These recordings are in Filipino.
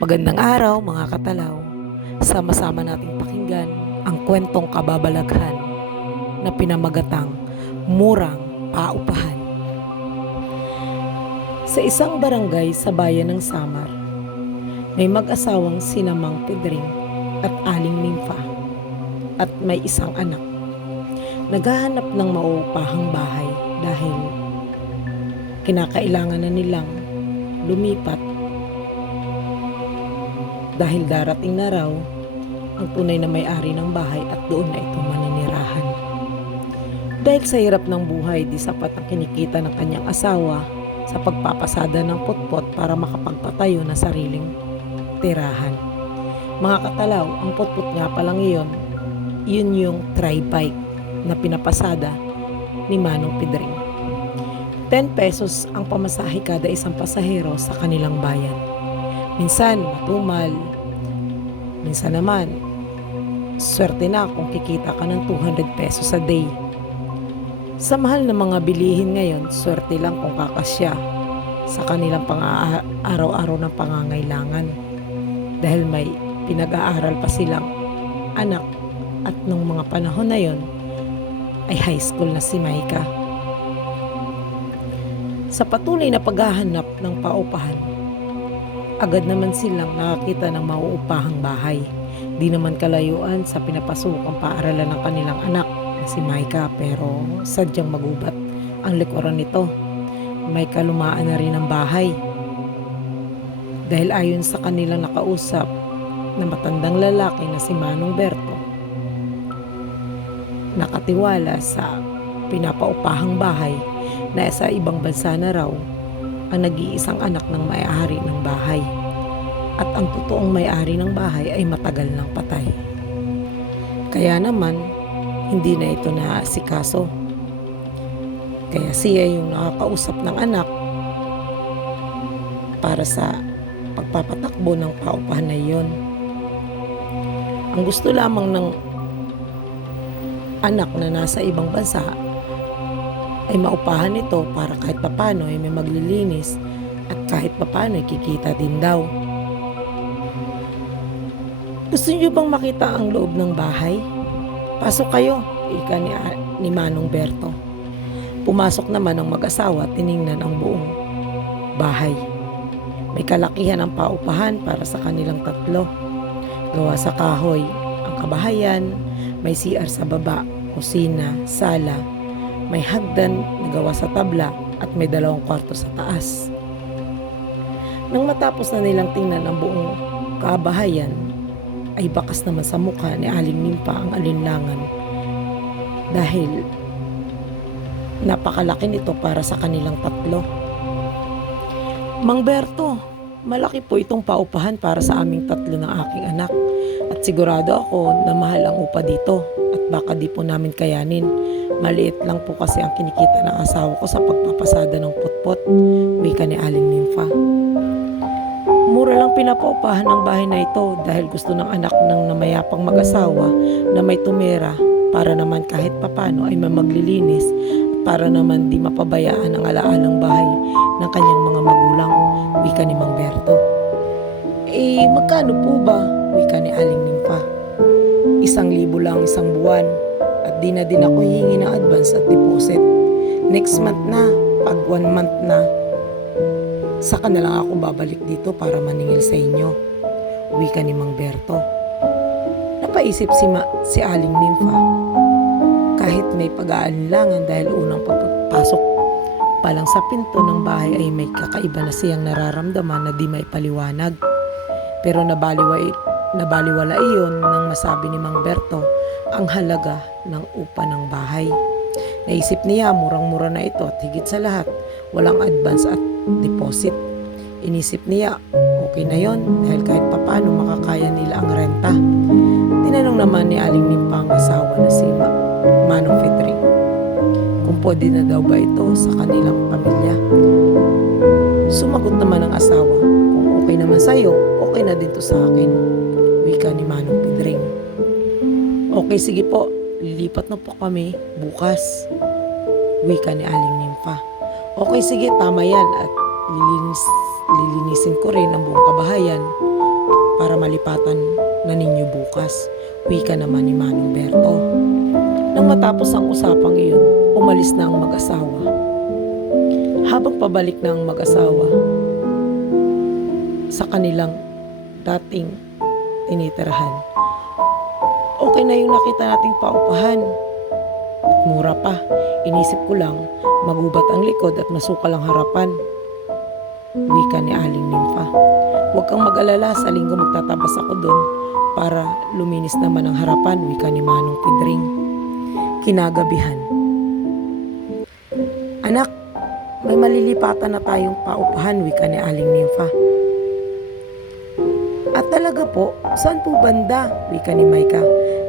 Magandang araw mga katalaw. Sama-sama nating pakinggan ang kwentong kababalaghan na pinamagatang Murang Paupahan. Sa isang barangay sa bayan ng Samar, may mag-asawang sina Mang Pedring at Aling Nympha at may isang anak. Naghahanap ng mauupahang bahay dahil kinakailangan na nilang lumipat dahil darating na raw ang tunay na may-ari ng bahay at doon na ito maninirahan. Dahil sa hirap ng buhay, di sapat ang kinikita ng kanyang asawa sa pagpapasada ng putpot para makapagpatayo ng sariling tirahan. Mga katalaw, ang putpot nga palang yun yung tri-bike na pinapasada ni Manong Pedring. 10 pesos ang pamasahe kada isang pasahero sa kanilang bayan. Minsan matumal, minsan naman swerte na kung kikita ka ng 200 pesos a day. Sa mahal na mga bilihin ngayon, swerte lang kung kakasya sa kanilang pang-araw-araw ng pangangailangan dahil may pinag-aaral pa silang anak at nung mga panahon na yon ay high school na si Maika. Sa patuloy na paghahanap ng paupahan, agad naman silang nakakita ng mauupahang bahay. Di naman kalayuan sa pinapasukang paaralan ng kanilang anak na si Maika, pero sadyang magubat ang likuran nito. May kalumaan na rin ang bahay. Dahil ayon sa kanilang nakausap na matandang lalaki na si Manong Berto, nakatiwala sa pinapaupahang bahay na sa ibang bansa na raw ang nag-iisang anak ng may-ari ng bahay at ang totoong may-ari ng bahay ay matagal nang patay. Kaya naman hindi na ito naasikaso. Kaya siya yung nakakausap ng anak para sa pagpapatakbo ng paupahan na iyon. Ang gusto lamang ng anak na nasa ibang bansa ay maupahan ito para kahit papano ay may maglilinis at kahit papano ay kikita din daw. Gusto niyo bang makita ang loob ng bahay? Pasok kayo, ika ni Manong Berto. Pumasok naman ang mag-asawa at tiningnan ang buong bahay. May kalakihan ang paupahan para sa kanilang tatlo. Gawa sa kahoy ang kabahayan, may CR sa baba, kusina, sala, may hagdan na gawa sa tabla at may 2 kwarto sa taas. Nang matapos na nilang tingnan ang buong kabahayan, ay bakas naman sa mukha ni Aling Nympha ang alinlangan dahil napakalaki nito para sa kanilang tatlo. Mang Berto, malaki po itong paupahan para sa aming tatlo ng aking anak at sigurado ako na mahal ang upa dito at baka di po namin kayanin. Maliit lang po kasi ang kinikita ng asawa ko sa pagpapasada ng putpot, wika ni Aling Nympha. Mura lang pinapaupahan ng bahay na ito dahil gusto ng anak ng namayapang mag-asawa na may tumira para naman kahit papano ay may maglilinis para naman di mapabayaan ang alaalang bahay ng kanyang mga magulang, wika ni Mang Berto. Magkano po ba, wika ni Aling Nympha? 1,000 lang isang buwan at di na din ako hihingi ng advance at deposit. Next month na, pag 1 month na, saka na lang ako babalik dito para maningil sa inyo, wika ni Mang Berto. Napaisip si Aling Nympha. Kahit may pag-aalinlangan dahil unang pagpasok pa lang sa pinto ng bahay ay may kakaiba na siyang nararamdaman na di may paliwanag. Pero nabaliwala iyon nang masabi ni Mang Berto ang halaga ng upa ng bahay. Naisip niya murang-mura na ito at higit sa lahat walang advance at deposit. Inisip niya okay na yon dahil kahit papano makakaya nila ang renta. Tinanong naman ni Aling Nympha ang asawa na si Manong Pedring kung pwede na daw ba ito sa kanilang pamilya. Sumagot naman ang asawa, kung okay naman sa'yo, okay na din to sa akin, wika ni Manong Pedring. Okay, sige po, lilipat na po kami bukas, wika ni Aling Nympha. Okay, sige, tama yan at lilinisin ko rin ang buong kabahayan, malipatan na ninyo bukas, wika naman ni Manong Berto. Nang matapos ang usapang iyon, umalis na ang mag-asawa. Habang pabalik na ang mag-asawa sa kanilang dating tinitirahan, okay na yung nakita nating paupahan. At mura pa, inisip ko lang, magubat ang likod at masukal ang harapan, wika ni Aling Nympha. Huwag kang mag-alala, sa linggo magtatabas ako doon para luminis naman ang harapan, wika ni Manong Pedring. Kinagabihan, anak, may malilipatan na tayong paupahan, wika ni Aling Nympha. At talaga po, saan po banda, wika ni Maika.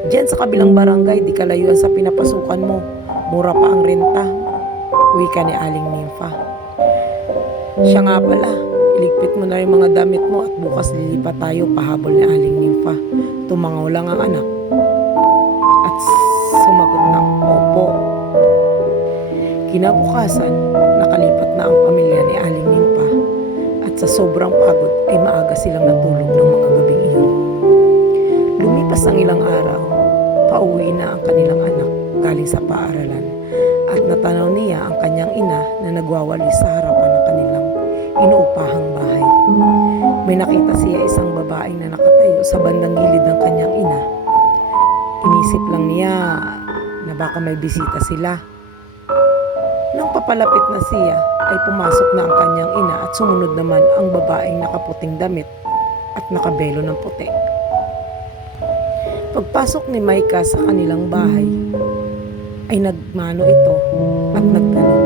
Diyan sa kabilang barangay, di kalayuan sa pinapasukan mo. Mura pa ang renta, wika ni Aling Nympha. Siya nga pala, iligpit mo na rin mga damit mo at bukas lilipat tayo, pahabol ni Aling Nympha. Tumangaw lang ang anak at sumagot ng opo. Kinabukasan, nakalipat na ang pamilya ni Aling Nympha at sa sobrang pagod ay maaga silang natulog ng mga gabing iyon. Lumipas ang ilang araw, pauwi na ang kanilang anak galing sa paaralan at natanaw niya ang kanyang ina na nagwawalis sa harapan ng kanilang inuupahang bahay. May nakita siya isang babaeng na nakatayo sa bandang gilid ng kanyang ina. Inisip lang niya na baka may bisita sila. Nang papalapit na siya ay pumasok na ang kanyang ina at sumunod naman ang babaeng nakaputing damit at nakabelo ng puti. Pagpasok ni Maika sa kanilang bahay ay nagmano ito at nagtanong,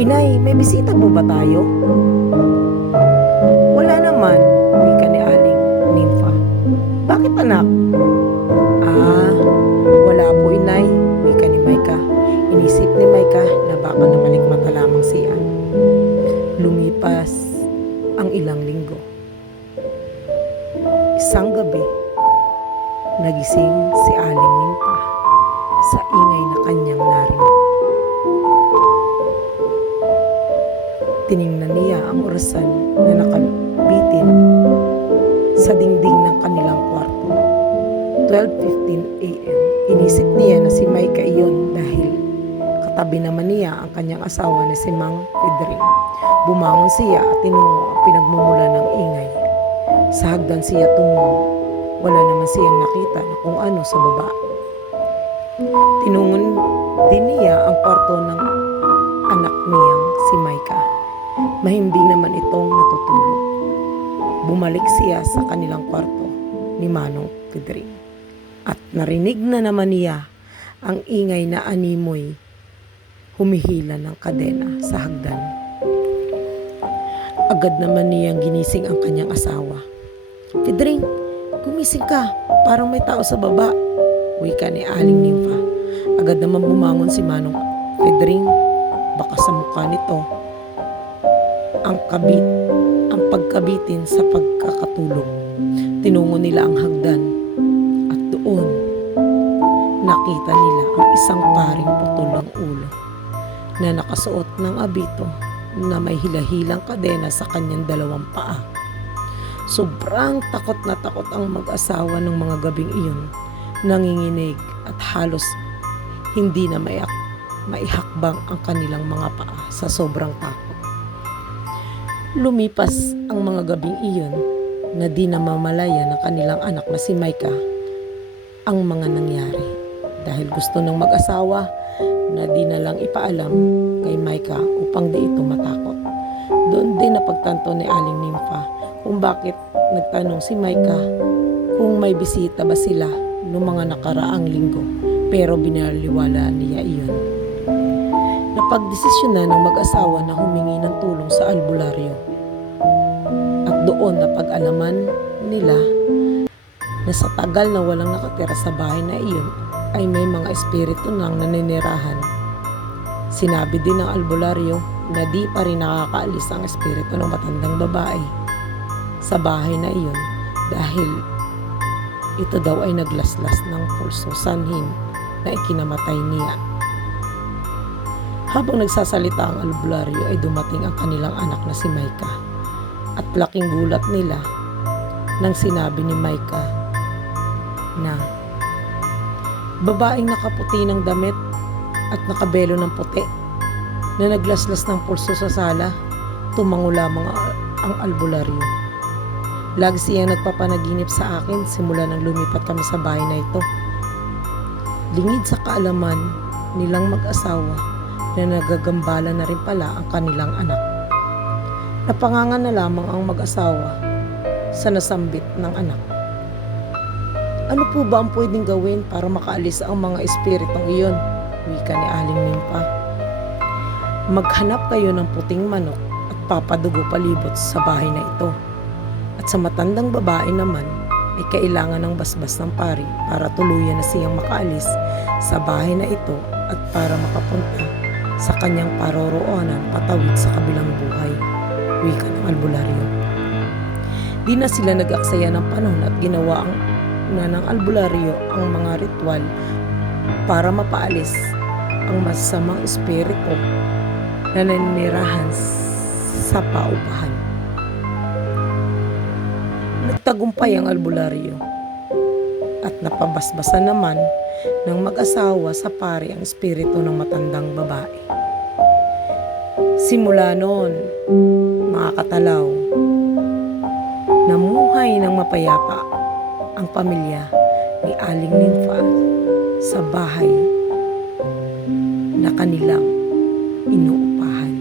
"Inay, may bisita po ba tayo?" "Wala naman," wika ni Aling Nympha. "Bakit anak?" Wala po inay," wika ni Maika. Inisip ni Maika na baka namalikmata lamang siya. Lumipas ang ilang linggo. Isang gabi, nagising si Aling Nympha sa ingay na kanyang narinig. Tiningnan niya ang orasan na nakabitin sa dingding ng kanilang kwarto. 12:15 a.m. Inisip niya na si Maika iyon dahil katabi naman niya ang kanyang asawa na si Mang Pedring. Bumangon siya at tinungo ang pinagmumula ng ingay. Sa hagdan siya tumungo. Wala naman siyang nakita na kung ano sa baba. Tinungon din niya ang kwarto ng anak niyang si Maika. Mahimbing naman itong natutulog. Bumalik siya sa kanilang kwarto ni Manong Pedring. At narinig na naman niya ang ingay na animoy humihila ng kadena sa hagdan. Agad naman niyang ginising ang kanyang asawa. "Pedring, gumising ka, parang may tao sa baba," wika ni Aling Nympha. Agad naman bumangon si Manong Pedring. Baka sa mukha nito ang pagkabitin sa pagkakatulog. Tinungo nila ang hagdan at doon nakita nila ang isang paring putol ng ulo na nakasuot ng abito na may hilahilang kadena sa kanyang dalawang paa. Sobrang takot na takot ang mag-asawa ng mga gabing iyon. Nanginginig at halos hindi na maihakbang ang kanilang mga paa sa sobrang takot. Lumipas ang mga gabing iyon na di namamalaya ng kanilang anak na si Maika ang mga nangyari dahil gusto ng mag-asawa na di na lang ipaalam kay Maika upang di ito matakot. Doon din napagtanto ni Aling Nympha kung bakit nagtanong si Maika kung may bisita ba sila noong mga nakaraang linggo, pero binaliwala niya iyon. Napagdesisyon na ng mag-asawa na humingi ng tulong sa albularyo. At doon napag-alaman nila na sa tagal na walang nakatira sa bahay na iyon ay may mga espiritu nang naninirahan. Sinabi din ng albularyo na di pa rin nakakaalis ang espiritu ng matandang babae sa bahay na iyon dahil ito daw ay naglaslas ng pulso sanhin na ikinamatay niya. Habang nagsasalita ang albularyo ay dumating ang kanilang anak na si Maika at laking gulat nila nang sinabi ni Micah na babaeng nakaputi ng damit at nakabelo ng puti na naglaslas ng pulso sa sala, tumango lamang ang albularyo. Lagi siyang nagpapanaginip sa akin simula nang lumipat kami sa bahay na ito. Lingid sa kaalaman nilang mag-asawa na nagagambala na rin pala ang kanilang anak. Napanganga na lamang ang mag-asawa sa nasambit ng anak. Ano po ba ang pwedeng gawin para makaalis ang mga espiritong iyon? Wika ni Aling Nimpa. Maghanap kayo ng puting manok at papadugo palibot sa bahay na ito. At sa matandang babae naman ay kailangan ng basbas ng pari para tuluyan na siyang makaalis sa bahay na ito at para makapunta sa kanyang paroroonan patawid sa kabilang buhay. Wika ng albularyo. Di na sila nag-aksaya ng panahon at ginawa ng albularyo ang mga ritual para mapaalis ang masasamang espiritu na naninirahan sa paupahan. Nagtagumpay ang albularyo at napabasbasan naman ng mag-asawa sa pari ang espiritu ng matandang babae. Simula noon, mga katalaw, namuhay ng mapayapa ang pamilya ni Aling Nimpa sa bahay na kanilang inuupahan.